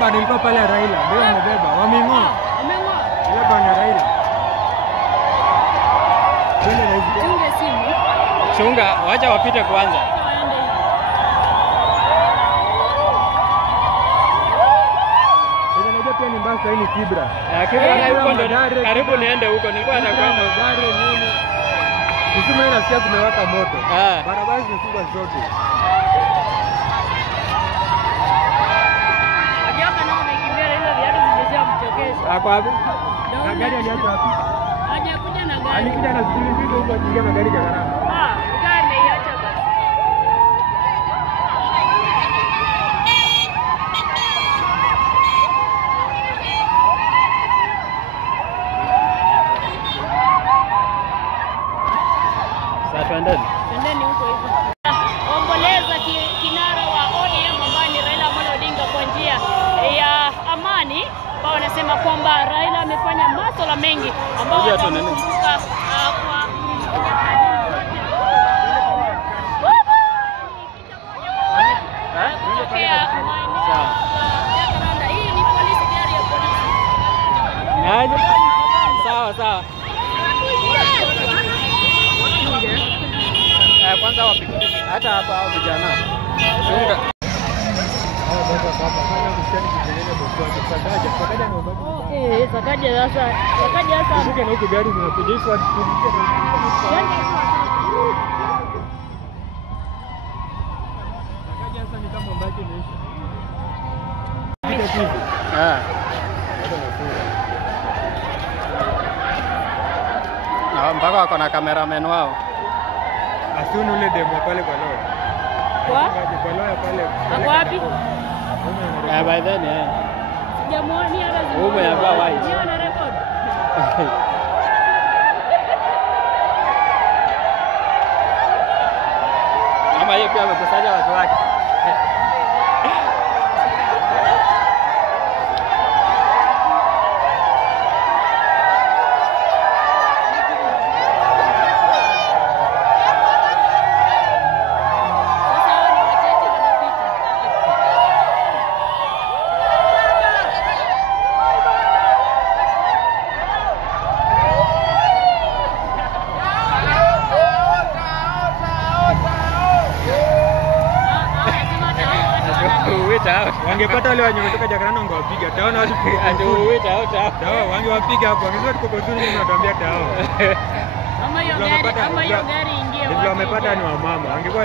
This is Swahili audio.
bado ilikuwa pale Raila. Ndio amebeba. Wamengoa. Wamengoa. Ile bana Raila. Twende na hizo. Chunge simu. Chunga, wacha wapite kwanza. Unajua pia ni mbaya hii Kibra. Kibra na huko ndo karibu niende huko. Nilikuwa nakwenda gari nini. Kisumu nasikia kumewaka moto. Barabara zimefungwa zote. Ajoka nao amekimbia ile viatu zimejaa mchokesho. Ako wapi? Na gari aliacha wapi? Hajakuja na gari. Alikuja na sisi huko akiingia na gari Jakarta. Gari ameiacha basi. Twendeni huko hivyo. Omboleza kinara wa ODM ambaye ni Raila Amolo Odinga kwa njia ya amani, ambao wanasema kwamba Raila amefanya masuala mengi ambao watakumbuka kwa kutokea Jakarta. Hii ni polisi, gari ya polisi. Sawa. Kwanza wapige hata hapa hao vijana. Chunga. Sakaja sasa. Shuka na huko gari zinakuja hizo watu kuja. Sakaja sasa ni kama mbaki imeisha. Na mpaka wako na cameraman wao. Asunu ule demo pale kwa leo. Kwa leo pale. Ako wapi? By then Sijamuoni hata zimu. Umeambia white. Ndio na record. Ama yeye pia amekusanya watu wake. Wangepata wale wenye kutoka Jakarta wangewapiga. Taona watu Tao wangewapiga hapo. Wangesema tuko kozuni mnatuambia tao. Ama hiyo gari ingie wapi? Ndio wamepata ni wamama. Wangekuwa